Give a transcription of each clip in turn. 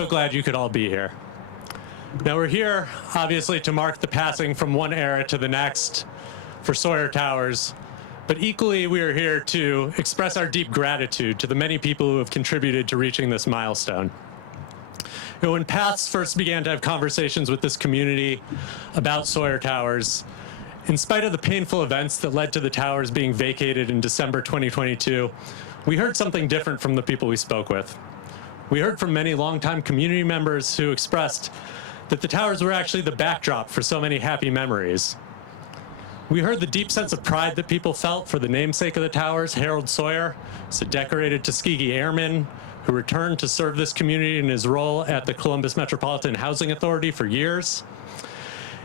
So glad you could all be here. Now we're here, obviously, to mark the passing from one era to the next for Sawyer Towers, but equally we are here to express our deep gratitude to the many people who have contributed to reaching this milestone. You know, when paths first began to have conversations with this community about Sawyer Towers, in spite of the painful events that led to the towers being vacated in December 2022, we heard something different from the people we spoke with. We heard from many longtime community members who expressed that the towers were actually the backdrop for so many happy memories. We heard the deep sense of pride that people felt for the namesake of the towers, Harold Sawyer, a decorated Tuskegee Airman who returned to serve this community in his role at the Columbus Metropolitan Housing Authority for years.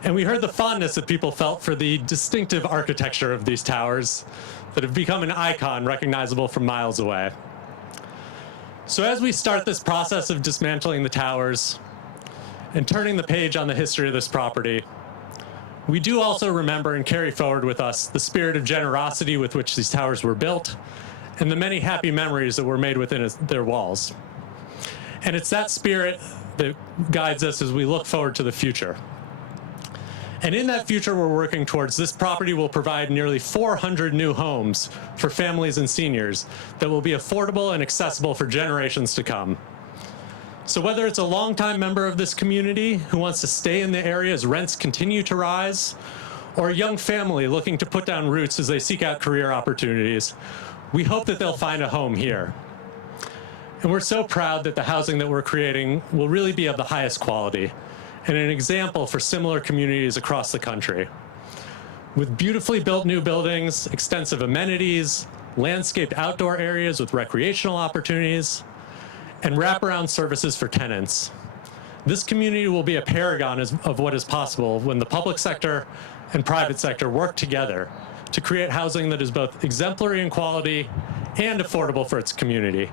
And we heard the fondness that people felt for the distinctive architecture of these towers that have become an icon recognizable from miles away. So as we start this process of dismantling the towers and turning the page on the history of this property, we do also remember and carry forward with us the spirit of generosity with which these towers were built and the many happy memories that were made within their walls. And it's that spirit that guides us as we look forward to the future. And in that future we're working towards, this property will provide nearly 400 new homes for families and seniors that will be affordable and accessible for generations to come. So whether it's a longtime member of this community who wants to stay in the area as rents continue to rise, or a young family looking to put down roots as they seek out career opportunities, we hope that they'll find a home here. And we're so proud that the housing that we're creating will really be of the highest quality and an example for similar communities across the country. With beautifully built new buildings, extensive amenities, landscaped outdoor areas with recreational opportunities, and wraparound services for tenants. This community will be a paragon of what is possible when the public sector and private sector work together to create housing that is both exemplary in quality and affordable for its community,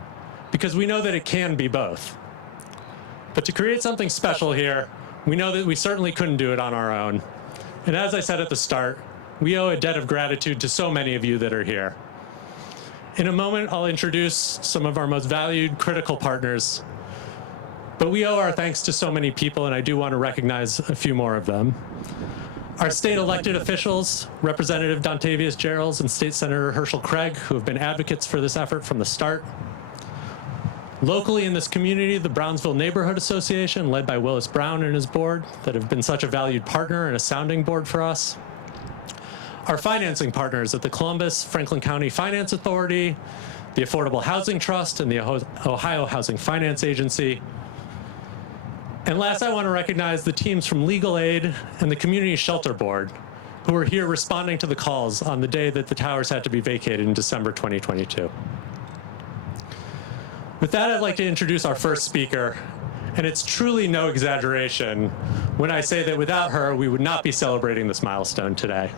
because we know that it can be both. But to create something special here, we know that we certainly couldn't do it on our own. And as I said at the start, we owe a debt of gratitude to so many of you that are here. In a moment, I'll introduce some of our most valued critical partners, but we owe our thanks to so many people, and I do want to recognize a few more of them. Our state elected officials, Representative Dontavius Geralds and State Senator Herschel Craig, who have been advocates for this effort from the start. Locally in this community, the Brownsville Neighborhood Association, led by Willis Brown and his board, that have been such a valued partner and a sounding board for us. Our financing partners at the Columbus Franklin County Finance Authority, the Affordable Housing Trust, and the Ohio Housing Finance Agency. And last, I want to recognize the teams from Legal Aid and the Community Shelter Board, who were here responding to the calls on the day that the towers had to be vacated in December 2022. With that, I'd like to introduce our first speaker, and it's truly no exaggeration when I say that without her, we would not be celebrating this milestone today.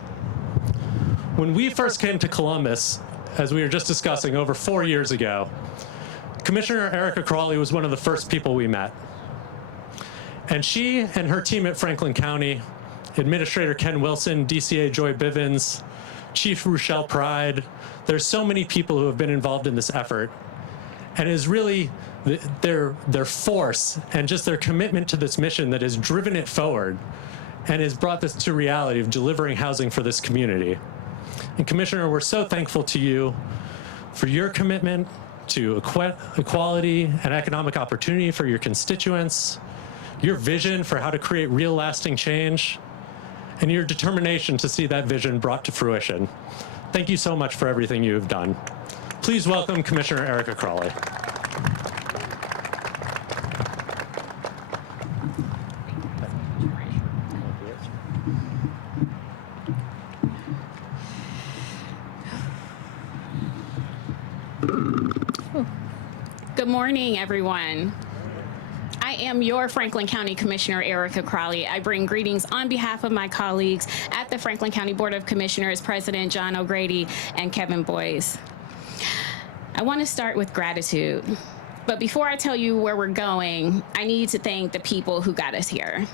When we first came to Columbus, as we were just discussing over 4 years ago, Commissioner Erica Crawley was one of the first people we met. And she and her team at Franklin County, Administrator Ken Wilson, DCA Joy Bivens, Chief Rochelle Pride, there's so many people who have been involved in this effort. And it is really their force and just their commitment to this mission that has driven it forward and has brought this to reality of delivering housing for this community. And Commissioner, we're so thankful to you for your commitment to equality and economic opportunity for your constituents, your vision for how to create real lasting change, and your determination to see that vision brought to fruition. Thank you so much for everything you have done. Please welcome Commissioner Erica Crawley. Good morning, everyone. I am your Franklin County Commissioner, Erica Crawley. I bring greetings on behalf of my colleagues at the Franklin County Board of Commissioners, President John O'Grady and Kevin Boyes. I want to start with gratitude. But before I tell you where we're going, I need to thank the people who got us here.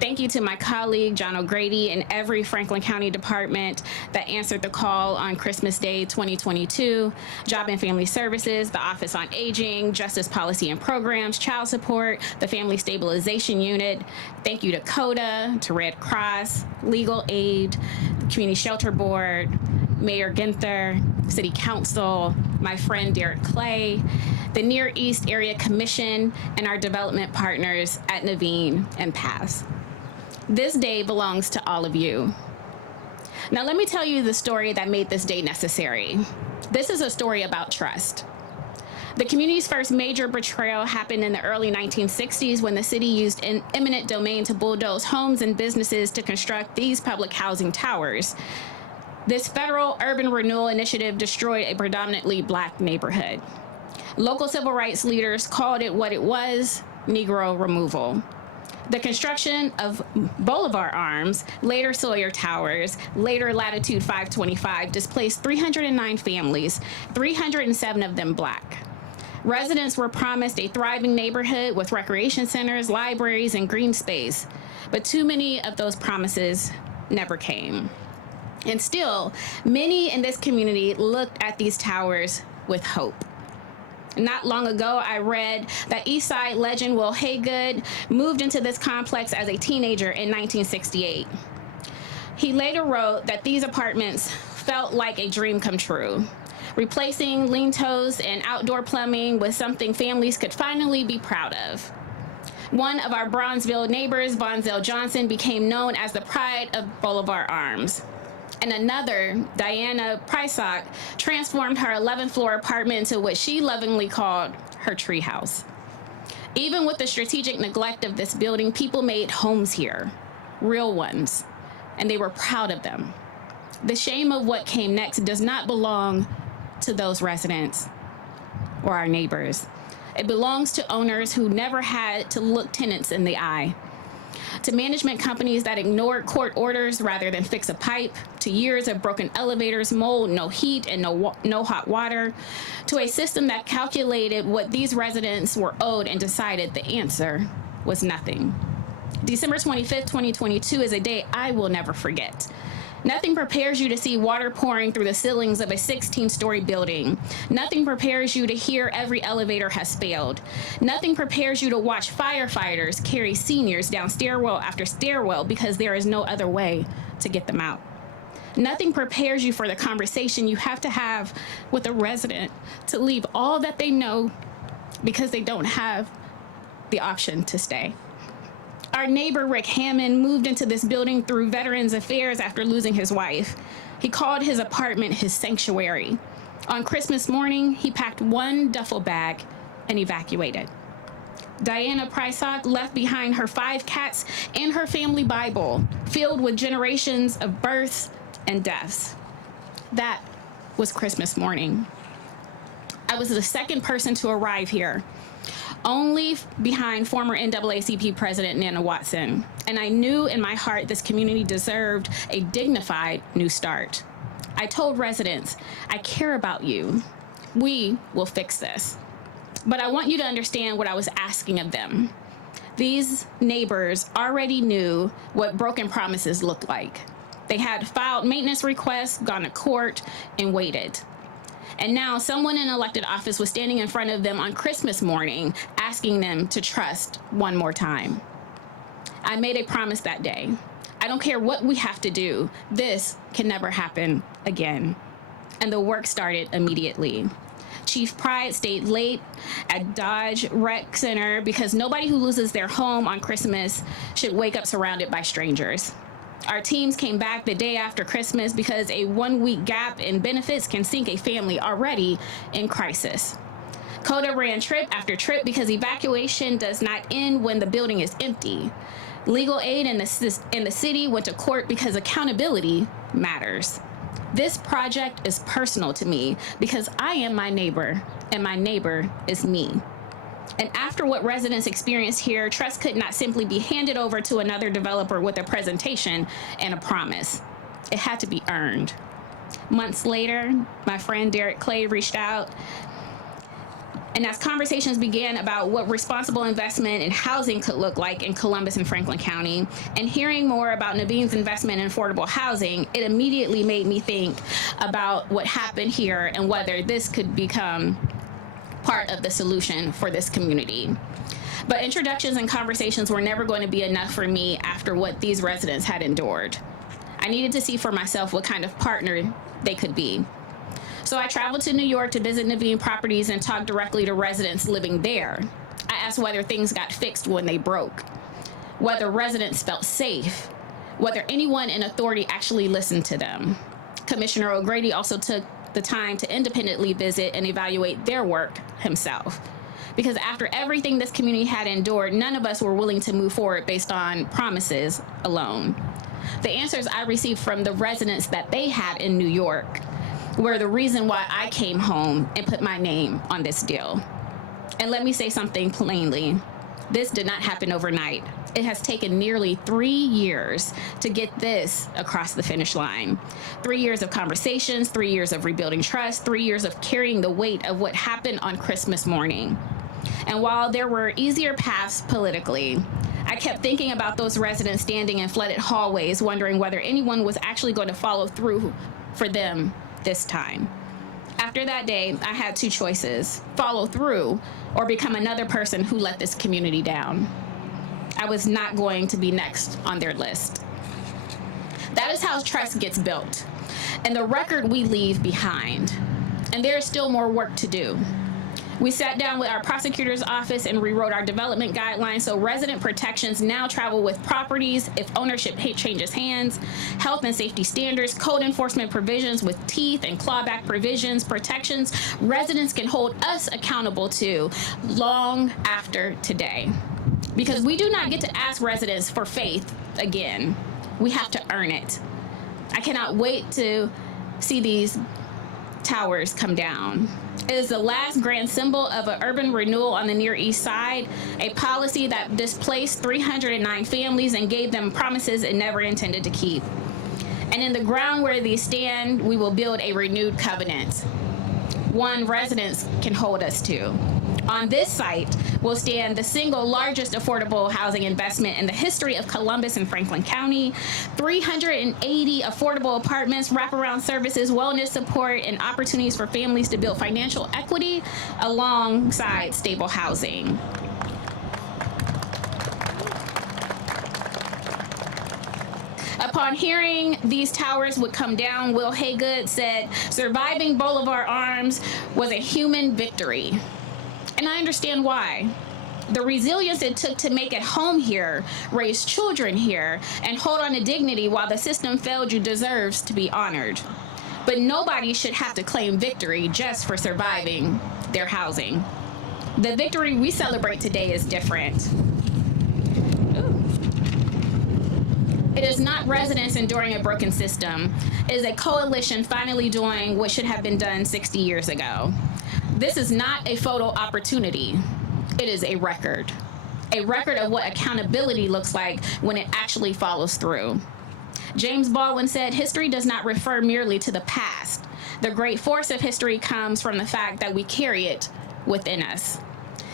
Thank you to my colleague, John O'Grady, and every Franklin County department that answered the call on Christmas Day 2022, Job and Family Services, the Office on Aging, Justice Policy and Programs, Child Support, the Family Stabilization Unit. Thank you to CODA, to Red Cross, Legal Aid, the Community Shelter Board, Mayor Ginther, City Council, my friend Derek Clay, the Near East Area Commission, and our development partners at Naveen and PASS. This day belongs to all of you. Now let me tell you the story that made this day necessary. This is a story about trust. The community's first major betrayal happened in the early 1960s when the city used an eminent domain to bulldoze homes and businesses to construct these public housing towers. This federal urban renewal initiative destroyed a predominantly Black neighborhood. Local civil rights leaders called it what it was: Negro removal. The construction of Boulevard Arms, later Sawyer Towers, later Latitude 525, displaced 309 families, 307 of them Black. Residents were promised a thriving neighborhood with recreation centers, libraries, and green space, but too many of those promises never came. And still, many in this community looked at these towers with hope. Not long ago, I read that East Side legend Will Haygood moved into this complex as a teenager in 1968. He later wrote that these apartments felt like a dream come true, replacing lean toes and outdoor plumbing with something families could finally be proud of. One of our Bronzeville neighbors, Bonzel Johnson, became known as the pride of Boulevard Arms. And another, Diana Prysock, transformed her 11th floor apartment into what she lovingly called her treehouse. Even with the strategic neglect of this building, people made homes here, real ones, and they were proud of them. The shame of what came next does not belong to those residents or our neighbors. It belongs to owners who never had to look tenants in the eye, to management companies that ignored court orders rather than fix a pipe, to years of broken elevators, mold, no heat, and no hot water, to a system that calculated what these residents were owed and decided the answer was nothing. December 25th, 2022 is a day I will never forget. Nothing prepares you to see water pouring through the ceilings of a 16-story building. Nothing prepares you to hear every elevator has failed. Nothing prepares you to watch firefighters carry seniors down stairwell after stairwell because there is no other way to get them out. Nothing prepares you for the conversation you have to have with a resident to leave all that they know because they don't have the option to stay. Our neighbor, Rick Hammond, moved into this building through Veterans Affairs after losing his wife. He called his apartment his sanctuary. On Christmas morning, he packed one duffel bag and evacuated. Diana Prysock left behind her 5 cats and her family Bible, filled with generations of births and deaths. That was Christmas morning. I was the second person to arrive here, only behind former NAACP President Nana Watson. And I knew in my heart this community deserved a dignified new start. I told residents, I care about you. We will fix this. But I want you to understand what I was asking of them. These neighbors already knew what broken promises looked like. They had filed maintenance requests, gone to court, and waited. And now someone in elected office was standing in front of them on Christmas morning, asking them to trust one more time. I made a promise that day. I don't care what we have to do. This can never happen again. And the work started immediately. Chief Pride stayed late at Dodge Rec Center because nobody who loses their home on Christmas should wake up surrounded by strangers. Our teams came back the day after Christmas because a 1-week gap in benefits can sink a family already in crisis. CODA ran trip after trip because evacuation does not end when the building is empty. Legal aid in the city went to court because accountability matters. This project is personal to me because I am my neighbor and my neighbor is me. And after what residents experienced here, trust could not simply be handed over to another developer with a presentation and a promise. It had to be earned. Months later, my friend Derek Clay reached out And as conversations began about what responsible investment in housing could look like in Columbus and Franklin County, and hearing more about Naveen's investment in affordable housing, it immediately made me think about what happened here and whether this could become part of the solution for this community. But introductions and conversations were never going to be enough for me after what these residents had endured. I needed to see for myself what kind of partner they could be. So I traveled to New York to visit Naveen properties and talk directly to residents living there. I asked whether things got fixed when they broke, whether residents felt safe, whether anyone in authority actually listened to them. Commissioner O'Grady also took the time to independently visit and evaluate their work himself. Because after everything this community had endured, none of us were willing to move forward based on promises alone. The answers I received from the residents that they had in New York were the reason why I came home and put my name on this deal. And let me say something plainly. This did not happen overnight. It has taken nearly 3 years to get this across the finish line. 3 years of conversations, 3 years of rebuilding trust, 3 years of carrying the weight of what happened on Christmas morning. And while there were easier paths politically, I kept thinking about those residents standing in flooded hallways, wondering whether anyone was actually going to follow through for them this time. After that day, I had two choices: follow through or become another person who let this community down. I was not going to be next on their list. That is how trust gets built, and the record we leave behind. And there is still more work to do. We sat down with our prosecutor's office and rewrote our development guidelines so resident protections now travel with properties if ownership changes hands, health and safety standards, code enforcement provisions with teeth and clawback provisions, protections residents can hold us accountable to long after today. Because we do not get to ask residents for faith again. We have to earn it. I cannot wait to see these towers come down. It is the last grand symbol of an urban renewal on the Near East Side, a policy that displaced 309 families and gave them promises it never intended to keep. And in the ground where these stand, we will build a renewed covenant, one residents can hold us to. On this site will stand the single largest affordable housing investment in the history of Columbus and Franklin County, 380 affordable apartments, wraparound services, wellness support, and opportunities for families to build financial equity alongside stable housing. Upon hearing these towers would come down, Will Haygood said, "Surviving Boulevard Arms was a human victory." And I understand why. The resilience it took to make it home here, raise children here, and hold on to dignity while the system failed you deserves to be honored. But nobody should have to claim victory just for surviving their housing. The victory we celebrate today is different. It is not residents enduring a broken system. It is a coalition finally doing what should have been done 60 years ago. This is not a photo opportunity. It is a record of what accountability looks like when it actually follows through. James Baldwin said, "History does not refer merely to the past. The great force of history comes from the fact that we carry it within us."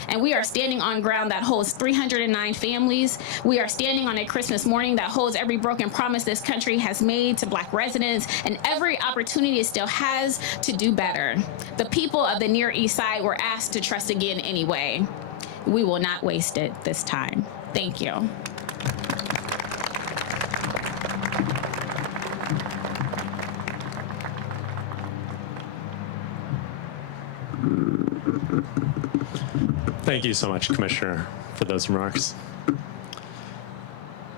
And we are standing on ground that holds 309 families. We are standing on a Christmas morning that holds every broken promise this country has made to Black residents and every opportunity it still has to do better. The people of the Near East Side were asked to trust again anyway. We will not waste it this time. Thank you. Thank you so much, Commissioner, for those remarks.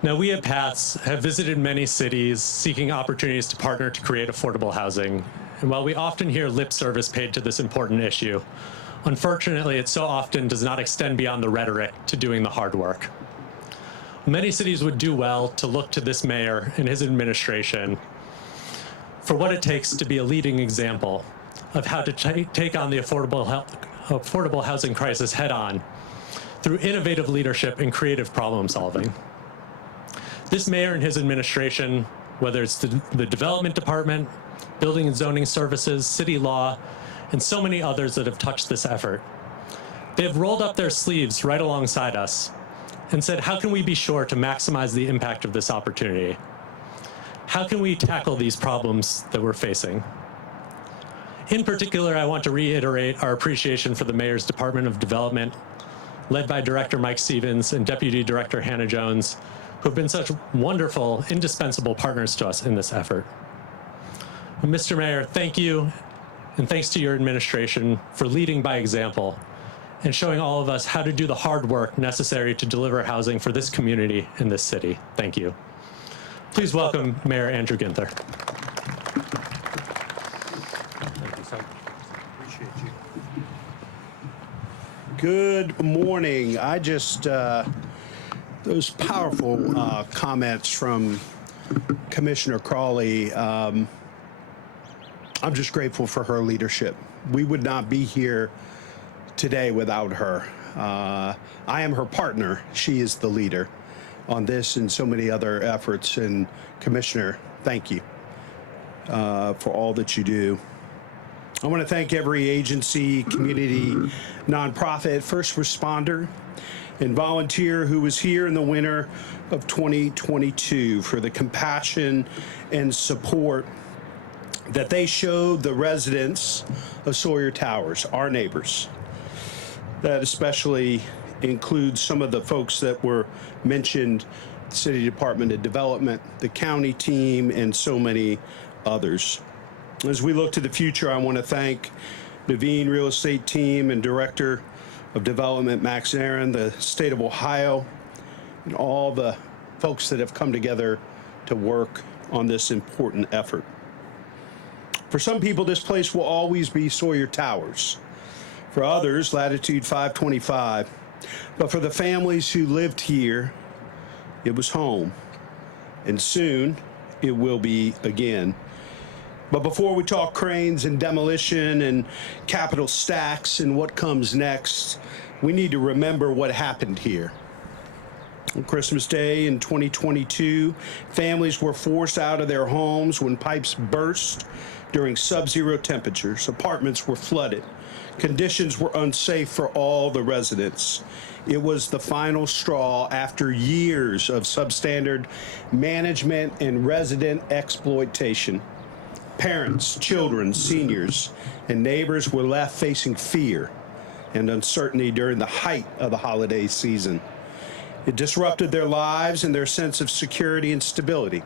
Now, we at PATHS have visited many cities seeking opportunities to partner to create affordable housing. And while we often hear lip service paid to this important issue, unfortunately, it so often does not extend beyond the rhetoric to doing the hard work. Many cities would do well to look to this mayor and his administration for what it takes to be a leading example of how to take on the affordable housing crisis head-on through innovative leadership and creative problem solving. This mayor and his administration, whether it's the development department, building and zoning services, city law, and so many others that have touched this effort, They have rolled up their sleeves right alongside us and said, how can we be sure to maximize the impact of this opportunity? How can we tackle these problems that we're facing? In particular, I want to reiterate our appreciation for the Mayor's Department of Development, led by Director Mike Stevens and Deputy Director Hannah Jones, who have been such wonderful, indispensable partners to us in this effort. Mr. Mayor, thank you, and thanks to your administration for leading by example and showing all of us how to do the hard work necessary to deliver housing for this community in this city. Thank you. Please welcome Mayor Andrew Ginther. Thank you, son. Appreciate you. Good morning. Those powerful comments from Commissioner Crawley. I'm just grateful for her leadership. We would not be here today without her. I am her partner. She is the leader on this and so many other efforts. And Commissioner, thank you for all that you do. I want to thank every agency, community, nonprofit, first responder, and volunteer who was here in the winter of 2022 for the compassion and support that they showed the residents of Sawyer Towers, our neighbors. That especially includes some of the folks that were mentioned, the City Department of Development, the county team, and so many others. As we look to the future, I want to thank Naveen Real Estate Team and Director of Development, Max Aaron, the state of Ohio, and all the folks that have come together to work on this important effort. For some people, this place will always be Sawyer Towers. For others, Latitude 525. But for the families who lived here, it was home. And soon, it will be again. But before we talk cranes and demolition and capital stacks and what comes next, we need to remember what happened here. On Christmas Day in 2022, families were forced out of their homes when pipes burst during sub-zero temperatures. Apartments were flooded. Conditions were unsafe for all the residents. It was the final straw after years of substandard management and resident exploitation. Parents, children, seniors, and neighbors were left facing fear and uncertainty during the height of the holiday season. It disrupted their lives and their sense of security and stability.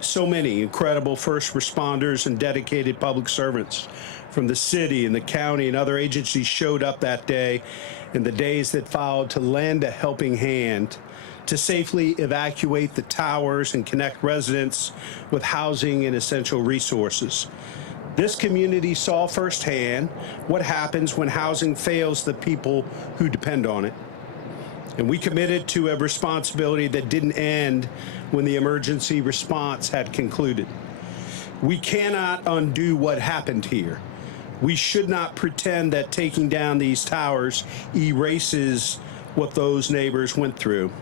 So many incredible first responders and dedicated public servants from the city and the county and other agencies showed up that day and the days that followed to lend a helping hand to safely evacuate the towers and connect residents with housing and essential resources. This community saw firsthand what happens when housing fails the people who depend on it. And we committed to a responsibility that didn't end when the emergency response had concluded. We cannot undo what happened here. We should not pretend that taking down these towers erases what those neighbors went through.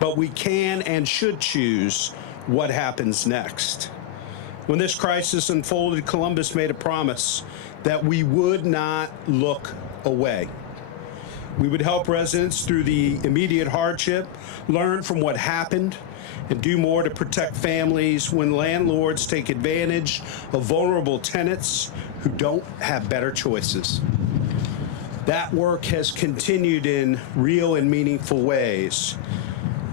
But we can and should choose what happens next. When this crisis unfolded, Columbus made a promise that we would not look away. We would help residents through the immediate hardship, learn from what happened, and do more to protect families when landlords take advantage of vulnerable tenants who don't have better choices. That work has continued in real and meaningful ways.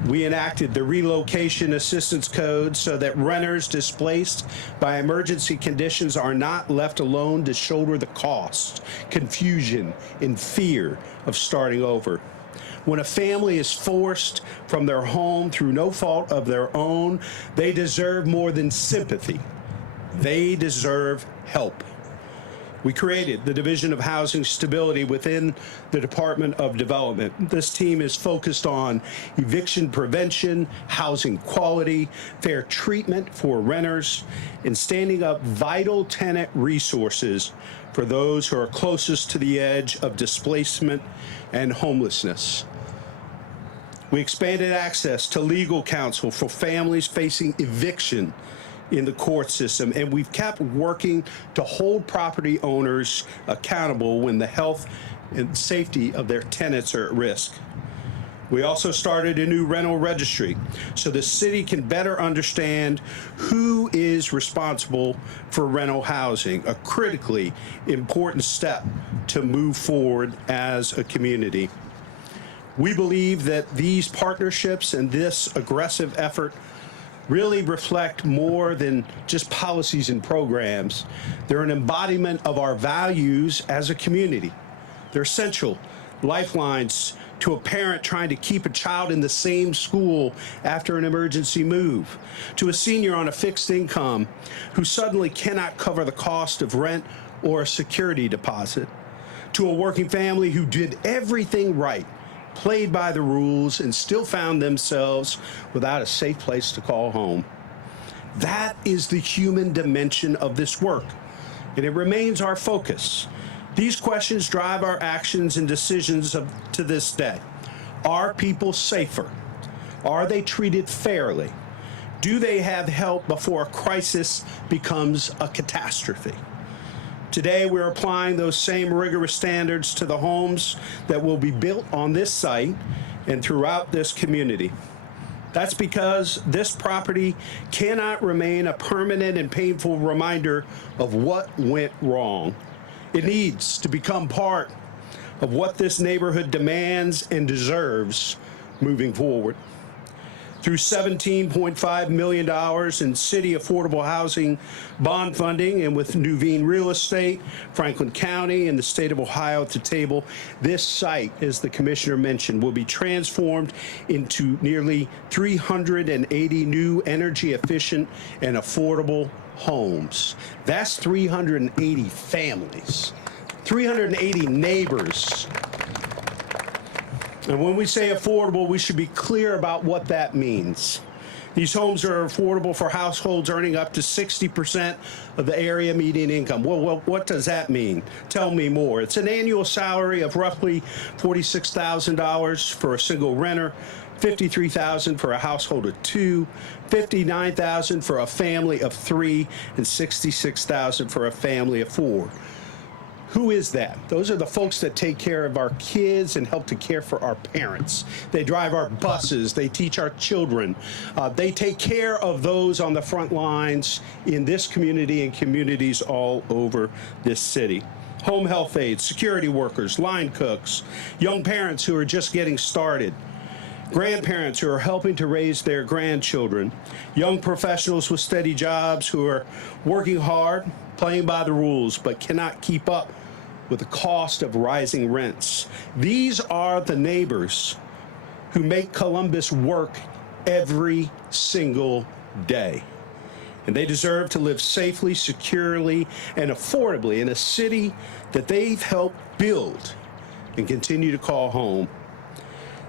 We enacted the Relocation Assistance Code so that renters displaced by emergency conditions are not left alone to shoulder the cost, confusion, and fear of starting over. When a family is forced from their home through no fault of their own, they deserve more than sympathy. They deserve help. We created the Division of Housing Stability within the Department of Development. This team is focused on eviction prevention, housing quality, fair treatment for renters, and standing up vital tenant resources for those who are closest to the edge of displacement and homelessness. We expanded access to legal counsel for families facing eviction in the court system, and we've kept working to hold property owners accountable when the health and safety of their tenants are at risk. We also started a new rental registry so the city can better understand who is responsible for rental housing, a critically important step to move forward as a community. We believe that these partnerships and this aggressive effort really reflect more than just policies and programs. They're an embodiment of our values as a community. They're essential lifelines to a parent trying to keep a child in the same school after an emergency move, to a senior on a fixed income who suddenly cannot cover the cost of rent or a security deposit, to a working family who did everything right, played by the rules, and still found themselves without a safe place to call home. That is the human dimension of this work, and it remains our focus. These questions drive our actions and decisions to this day. Are people safer? Are they treated fairly? Do they have help before a crisis becomes a catastrophe? Today, we're applying those same rigorous standards to the homes that will be built on this site and throughout this community. That's because this property cannot remain a permanent and painful reminder of what went wrong. It needs to become part of what this neighborhood demands and deserves moving forward. Through $17.5 million in city affordable housing bond funding and with Nuveen Real Estate, Franklin County, and the state of Ohio at the table, this site, as the commissioner mentioned, will be transformed into nearly 380 new energy efficient and affordable homes. That's 380 families, 380 neighbors. And when we say affordable, we should be clear about what that means. These homes are affordable for households earning up to 60% of the area median income. Well, what does that mean? Tell me more. It's an annual salary of roughly $46,000 for a single renter, $53,000 for a household of two, $59,000 for a family of three, and $66,000 for a family of four. Who is that? Those are the folks that take care of our kids and help to care for our parents. They drive our buses. They teach our children. They take care of those on the front lines in this community and communities all over this city. Home health aides, security workers, line cooks, young parents who are just getting started, grandparents who are helping to raise their grandchildren, young professionals with steady jobs who are working hard, playing by the rules, but cannot keep up with the cost of rising rents. These are the neighbors who make Columbus work every single day. And they deserve to live safely, securely, and affordably in a city that they've helped build and continue to call home.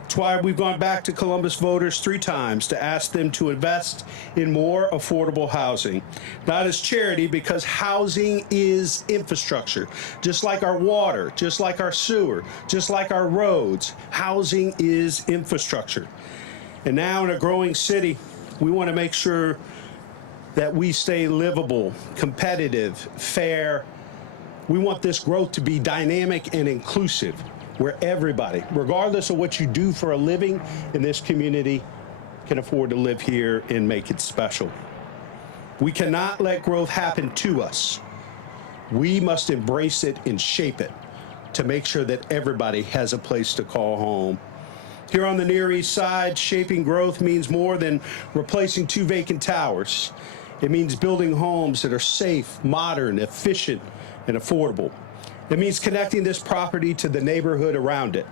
That's why we've gone back to Columbus voters 3 times to ask them to invest in more affordable housing. Not as charity, because housing is infrastructure. Just like our water, just like our sewer, just like our roads, housing is infrastructure. And now in a growing city, we want to make sure that we stay livable, competitive, fair. We want this growth to be dynamic and inclusive, where everybody, regardless of what you do for a living in this community, can afford to live here and make it special. We cannot let growth happen to us. We must embrace it and shape it to make sure that everybody has a place to call home. Here on the Near East Side, shaping growth means more than replacing 2 vacant towers. It means building homes that are safe, modern, efficient, and affordable. It means connecting this property to the neighborhood around it.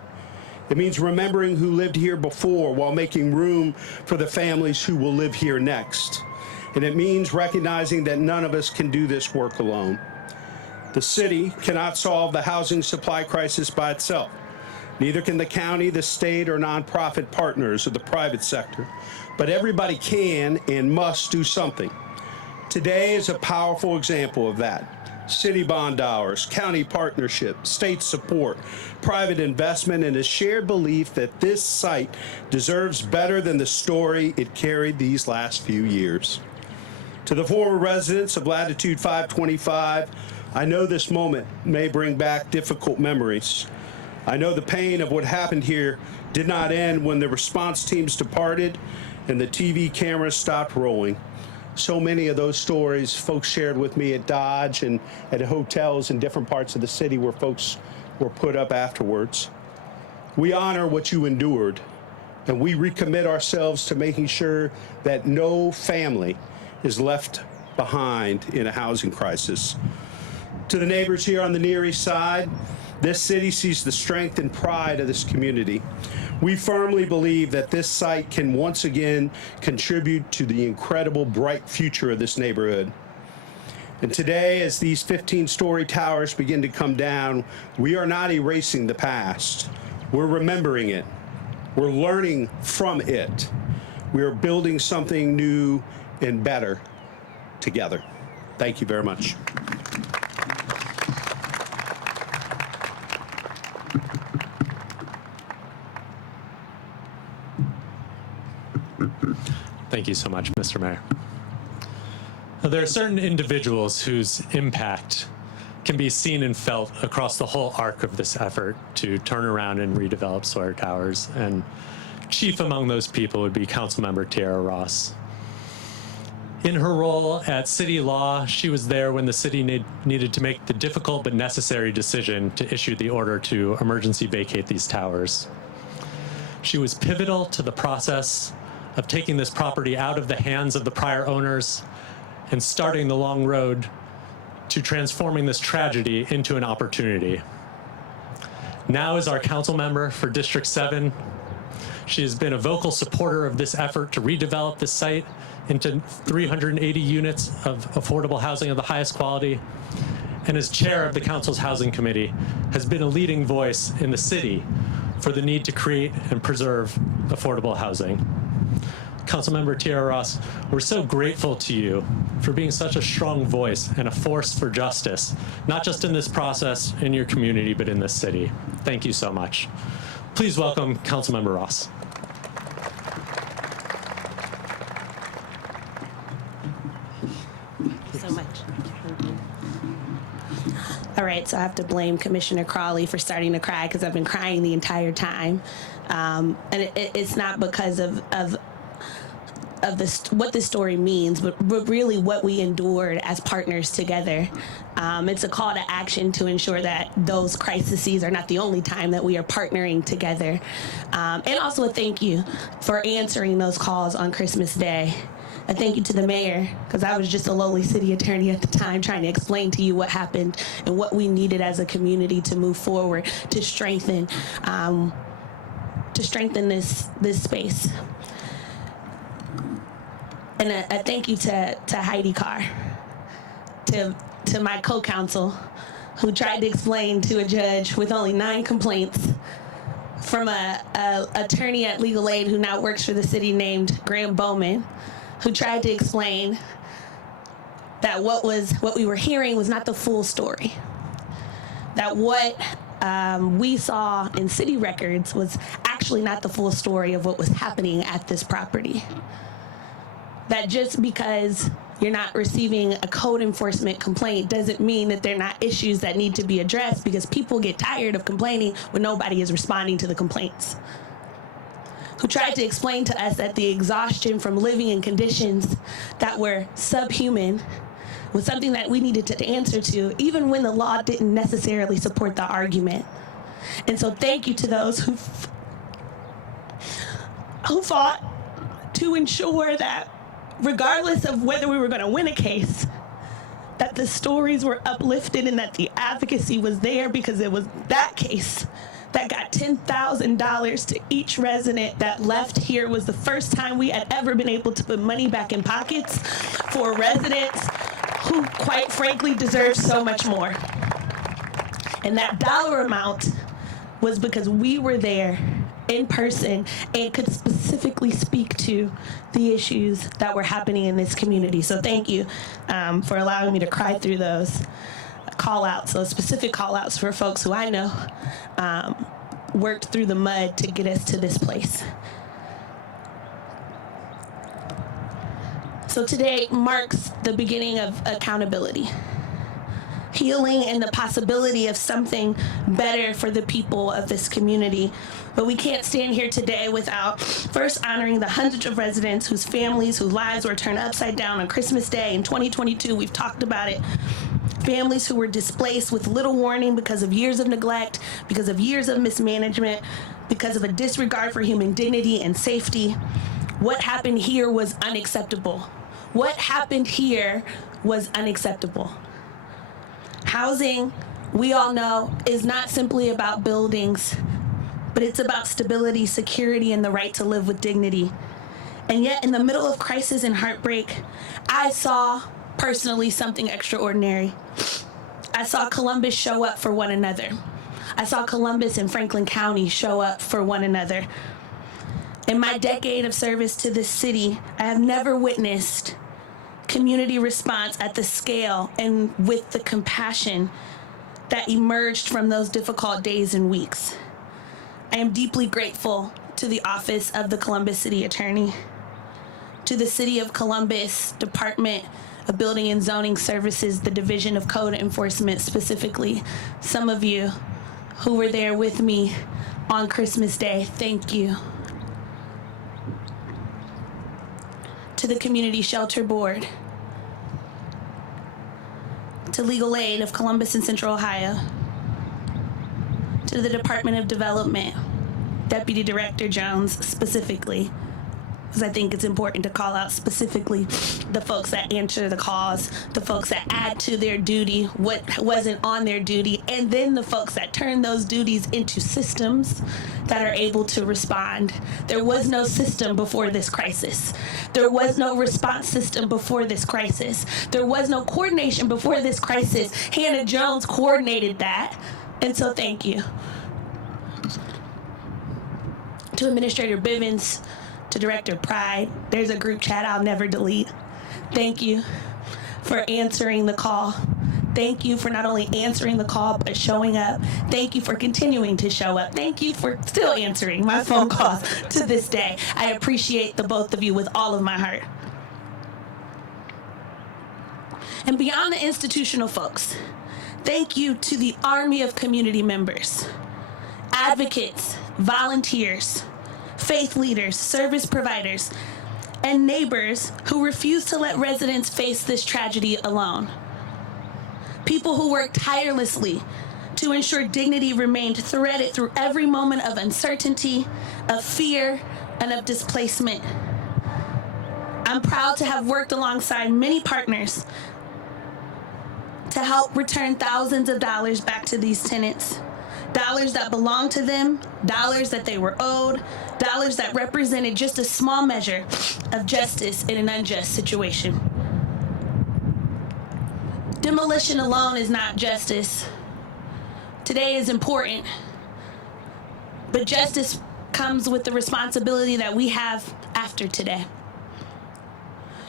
It means remembering who lived here before while making room for the families who will live here next. And it means recognizing that none of us can do this work alone. The city cannot solve the housing supply crisis by itself. Neither can the county, the state, or nonprofit partners or the private sector. But everybody can and must do something. Today is a powerful example of that. City bond dollars, county partnership, state support, private investment, and a shared belief that this site deserves better than the story it carried these last few years. To the former residents of Latitude 525, I know this moment may bring back difficult memories. I know the pain of what happened here did not end when the response teams departed and the TV cameras stopped rolling. So many of those stories folks shared with me at Dodge and at hotels in different parts of the city where folks were put up afterwards. We honor what you endured, and we recommit ourselves to making sure that no family is left behind in a housing crisis. To the neighbors here on the Near East Side, this city sees the strength and pride of this community. We firmly believe that this site can once again contribute to the incredible bright future of this neighborhood. And today, as these 15-story towers begin to come down, we are not erasing the past. We're remembering it. We're learning from it. We are building something new and better together. Thank you very much. Thank you so much, Mr. Mayor. There are certain individuals whose impact can be seen and felt across the whole arc of this effort to turn around and redevelop Sawyer Towers, and chief among those people would be Councilmember Tiara Ross. In her role at City Law, she was there when the city needed to make the difficult but necessary decision to issue the order to emergency vacate these towers. She was pivotal to the process of taking this property out of the hands of the prior owners and starting the long road to transforming this tragedy into an opportunity. Now, as our council member for District 7, she has been a vocal supporter of this effort to redevelop this site into 380 units of affordable housing of the highest quality. And as chair of the council's housing committee, has been a leading voice in the city for the need to create and preserve affordable housing. Councilmember Tiara Ross, we're so grateful to you for being such a strong voice and a force for justice, not just in this process, in your community, but in this city. Thank you so much. Please welcome Councilmember Ross. Thank you so much. All right, so I have to blame Commissioner Crawley for starting to cry because I've been crying the entire time. And it's not because of this, what this story means, but really what we endured as partners together. It's a call to action to ensure that those crises are not the only time that we are partnering together. And also a thank you for answering those calls on Christmas Day. A thank you to the mayor, because I was just a lowly city attorney at the time trying to explain to you what happened and what we needed as a community to move forward, to strengthen this space. And a thank you to Heidi Carr, to my co-counsel, who tried to explain to a judge with only 9 complaints from a attorney at Legal Aid who now works for the city named Graham Bowman, who tried to explain that what we were hearing was not the full story. That what we saw in city records was actually not the full story of what was happening at this property. That just because you're not receiving a code enforcement complaint doesn't mean that they're not issues that need to be addressed, because people get tired of complaining when nobody is responding to the complaints. Who tried to explain to us that the exhaustion from living in conditions that were subhuman was something that we needed to answer to, even when the law didn't necessarily support the argument. And so thank you to those who fought to ensure that regardless of whether we were going to win a case, that the stories were uplifted and that the advocacy was there, because it was that case that got $10,000 to each resident that left here. Was the first time we had ever been able to put money back in pockets for residents who, quite frankly, deserve so much more. And that dollar amount was because we were there in person and could specifically speak to the issues that were happening in this community. So thank you for allowing me to cry through those call-outs, those specific call-outs for folks who I know worked through the mud to get us to this place. So today marks the beginning of accountability. healing and the possibility of something better for the people of this community. But we can't stand here today without first honoring the hundreds of residents whose families, whose lives were turned upside down on Christmas Day in 2022. We've talked about it. Families who were displaced with little warning because of years of neglect, because of years of mismanagement, because of a disregard for human dignity and safety. What happened here was unacceptable. What happened here was unacceptable. Housing, we all know, is not simply about buildings, but it's about stability, security, and the right to live with dignity. And yet, in the middle of crisis and heartbreak, I saw personally something extraordinary. I saw Columbus show up for one another. I saw Columbus and Franklin County show up for one another. In my decade of service to this city, I have never witnessed community response at the scale and with the compassion that emerged from those difficult days and weeks. I am deeply grateful to the Office of the Columbus City Attorney, to the City of Columbus Department of Building and Zoning Services, the Division of Code Enforcement specifically. Some of you who were there with me on Christmas Day, thank you. To the Community Shelter Board, to Legal Aid of Columbus and Central Ohio, to the Department of Development, Deputy Director Jones specifically, because I think it's important to call out specifically the folks that answer the calls, the folks that add to their duty what wasn't on their duty, and then the folks that turn those duties into systems that are able to respond. There was no system before this crisis. There was no response system before this crisis. There was no coordination before this crisis. Hannah Jones coordinated that, and so thank you. To Administrator Bivens, to Director Pride, there's a group chat I'll never delete. Thank you for answering the call. Thank you for not only answering the call, but showing up. Thank you for continuing to show up. Thank you for still answering my phone calls to this day. I appreciate the both of you with all of my heart. And beyond the institutional folks, thank you to the army of community members, advocates, volunteers, faith leaders, service providers, and neighbors who refuse to let residents face this tragedy alone. People who work tirelessly to ensure dignity remained threaded through every moment of uncertainty, of fear, and of displacement. I'm proud to have worked alongside many partners to help return thousands of dollars back to these tenants. Dollars that belonged to them, dollars that they were owed, dollars that represented just a small measure of justice in an unjust situation. Demolition alone is not justice. Today is important, but justice comes with the responsibility that we have after today.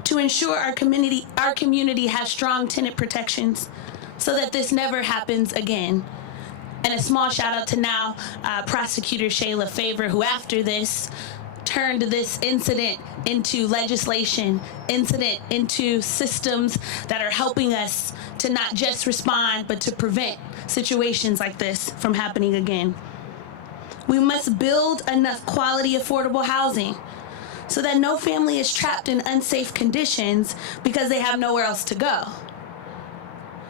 To ensure our community has strong tenant protections so that this never happens again. And a small shout out to now Prosecutor Shayla Favor, who after this turned this incident into legislation, into systems that are helping us to not just respond, but to prevent situations like this from happening again. We must build enough quality, affordable housing so that no family is trapped in unsafe conditions because they have nowhere else to go.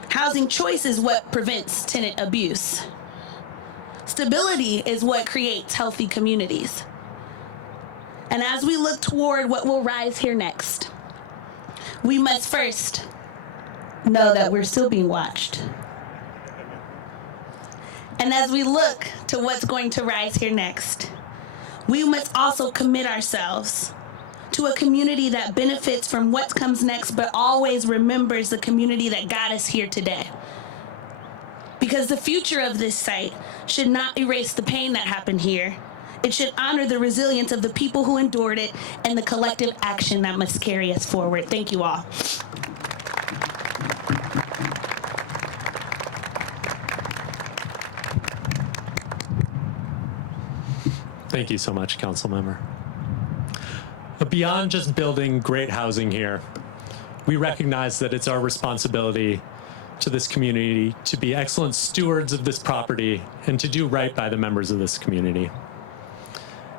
Housing choice is what prevents tenant abuse. Stability is what creates healthy communities. And as we look toward what will rise here next, we must first know that we're still being watched. And as we look to what's going to rise here next, we must also commit ourselves to a community that benefits from what comes next, but always remembers the community that got us here today. Because the future of this site should not erase the pain that happened here. It should honor the resilience of the people who endured it and the collective action that must carry us forward. Thank you all. Thank you so much, Council Member. But beyond just building great housing here, we recognize that it's our responsibility to this community to be excellent stewards of this property and to do right by the members of this community.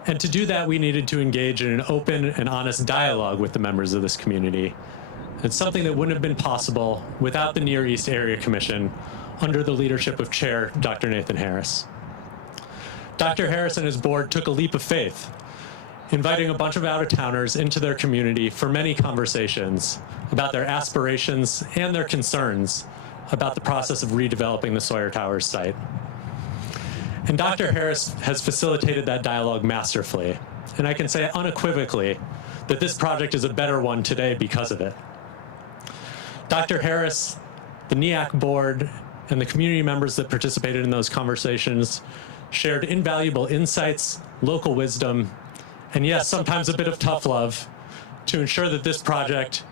And to do that, we needed to engage in an open and honest dialogue with the members of this community. It's something that wouldn't have been possible without the Near East Area Commission under the leadership of Chair Dr. Nathan Harris. Dr. Harris and his board took a leap of faith, inviting a bunch of out-of-towners into their community for many conversations about their aspirations and their concerns about the process of redeveloping the Sawyer Towers site. And Dr. Harris has facilitated that dialogue masterfully, and I can say unequivocally that this project is a better one today because of it. Dr. Harris, the NEAC board, and the community members that participated in those conversations shared invaluable insights, local wisdom, and yes, sometimes a bit of tough love to ensure that this project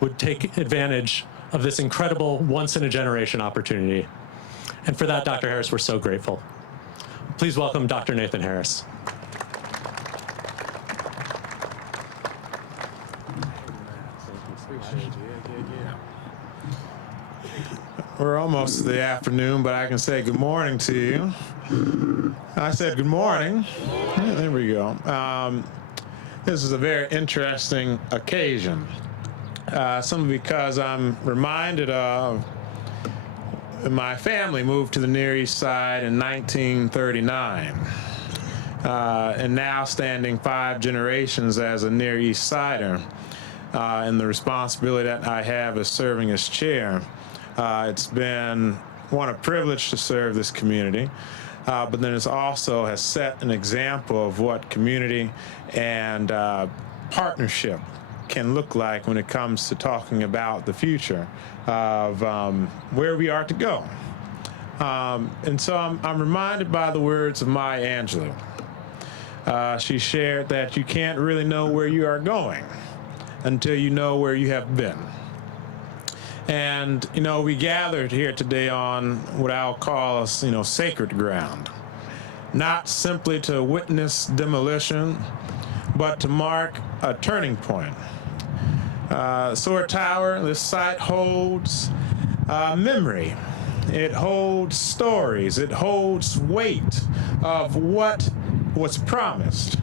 would take advantage of this incredible once-in-a-generation opportunity. And for that, Dr. Harris, we're so grateful. Please welcome Dr. Nathan Harris. We're almost to the afternoon, but I can say good morning to you. I said good morning. Yeah, there we go. This is a very interesting occasion. Simply because I'm reminded of my family moved to the Near East Side in 1939, and now standing 5 generations as a Near East Sider, and the responsibility that I have as serving as chair. It's been a privilege to serve this community, but then it also has set an example of what community and partnership can look like when it comes to talking about the future of where we are to go. And so I'm reminded by the words of Maya Angelou. She shared that you can't really know where you are going until you know where you have been. And, we gathered here today on what I'll call, sacred ground, not simply to witness demolition, but to mark a turning point. Sawyer Tower, this site holds memory. It holds stories. It holds weight of what was promised,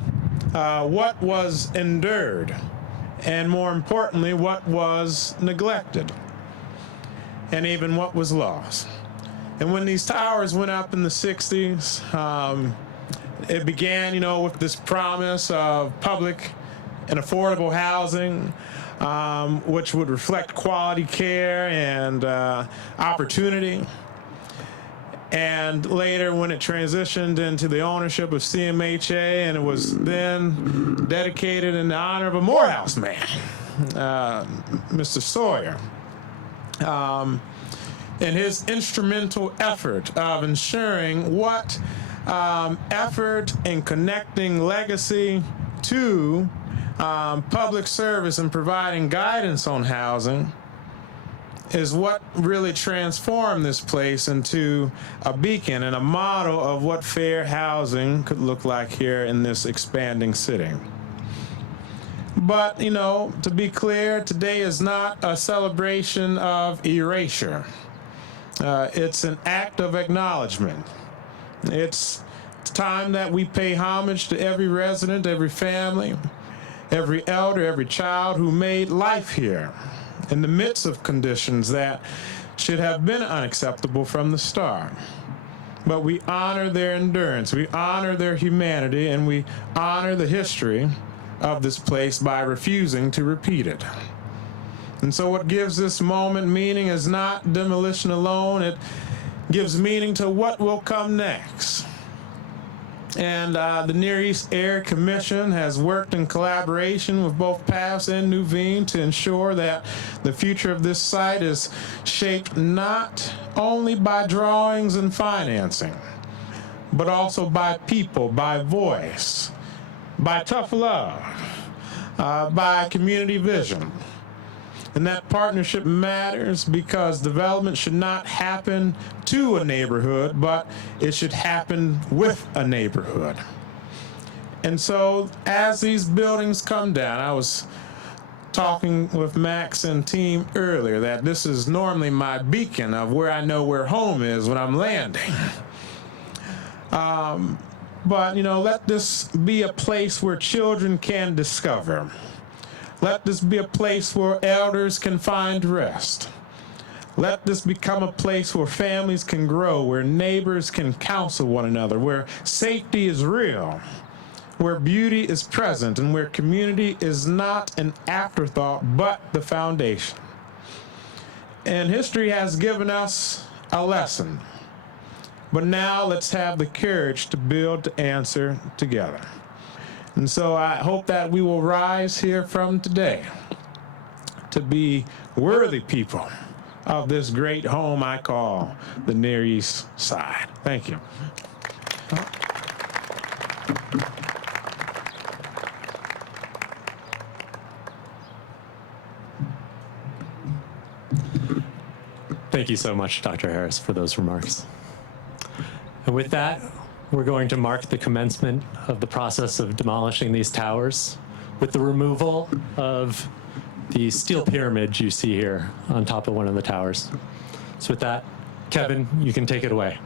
what was endured, and more importantly, what was neglected, and even what was lost. And when these towers went up in the 60s, it began, with this promise of public and affordable housing, which would reflect quality care and opportunity. And later, when it transitioned into the ownership of CMHA, and it was then dedicated in the honor of a Morehouse man, Mr. Sawyer, in his instrumental effort of ensuring what effort in connecting legacy to public service and providing guidance on housing is what really transformed this place into a beacon and a model of what fair housing could look like here in this expanding city. But, to be clear, today is not a celebration of erasure. It's an act of acknowledgement. It's time that we pay homage to every resident, every family, every elder, every child who made life here in the midst of conditions that should have been unacceptable from the start. But we honor their endurance, we honor their humanity, and we honor the history of this place by refusing to repeat it. And so what gives this moment meaning is not demolition alone, it gives meaning to what will come next. And the Near East Area Commission has worked in collaboration with both PAFS and Nuveen to ensure that the future of this site is shaped not only by drawings and financing, but also by people, by voice, by tough love, by community vision. And that partnership matters because development should not happen to a neighborhood, but it should happen with a neighborhood. And so as these buildings come down, I was talking with Max and team earlier that this is normally my beacon of where I know where home is when I'm landing. But, let this be a place where children can discover. Let this be a place where elders can find rest. Let this become a place where families can grow, where neighbors can counsel one another, where safety is real, where beauty is present, and where community is not an afterthought, but the foundation. And history has given us a lesson. But now let's have the courage to build, to answer together. And so I hope that we will rise here from today to be worthy people of this great home I call the Near East Side. Thank you. Thank you so much, Dr. Harris, for those remarks. And with that, we're going to mark the commencement of the process of demolishing these towers with the removal of the steel pyramid you see here on top of one of the towers. So with that, Kevin, you can take it away.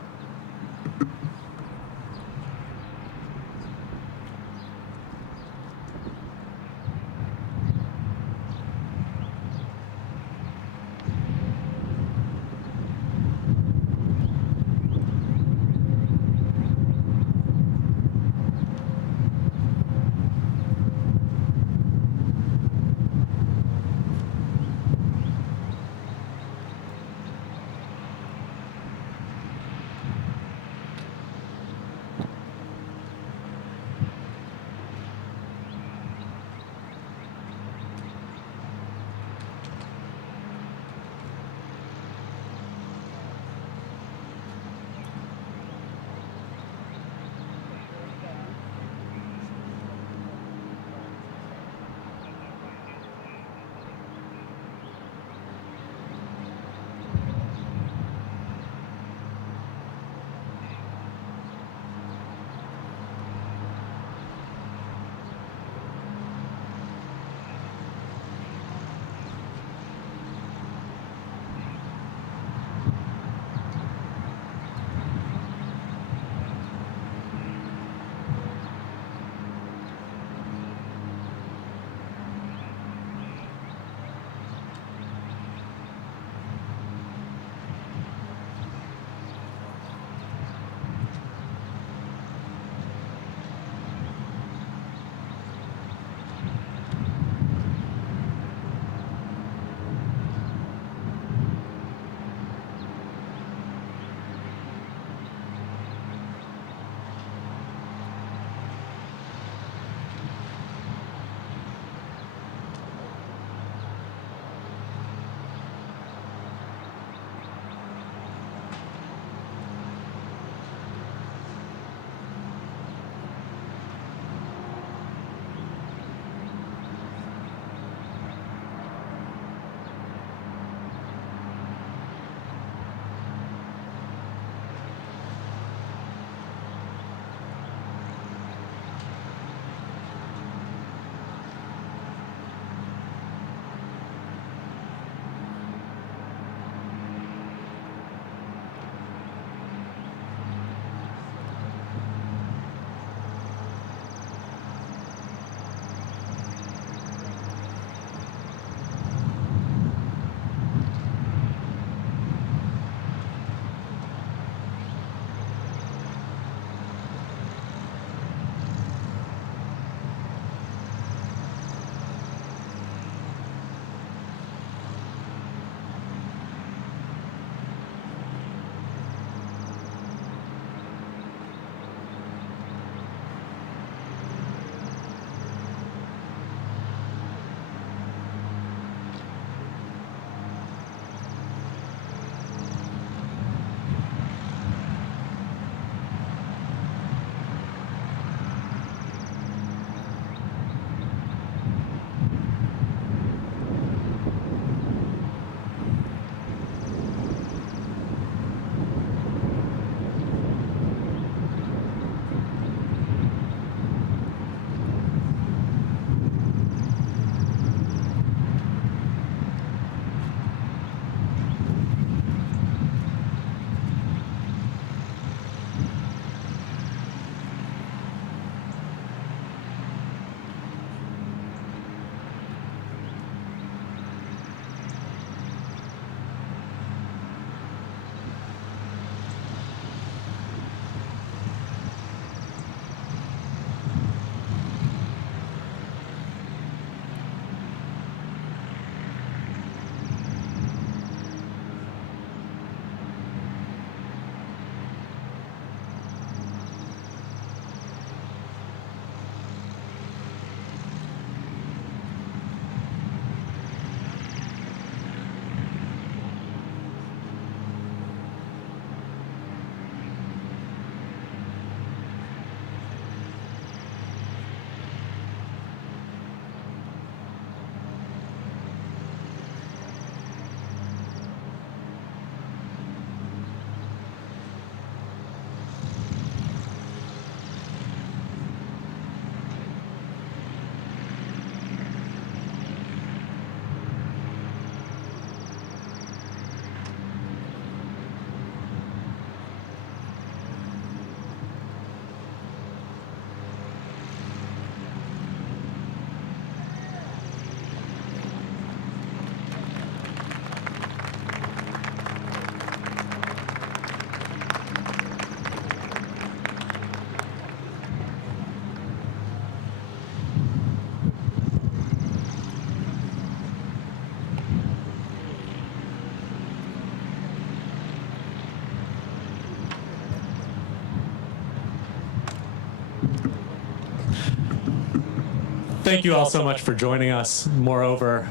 thank you all so much for joining us. Moreover,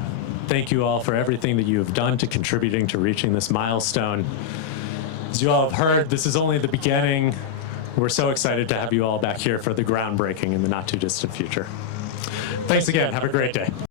thank you all for everything that you have done to contributing to reaching this milestone. As you all have heard, this is only the beginning. We're so excited to have you all back here for the groundbreaking in the not too distant future. Thanks again. Have a great day.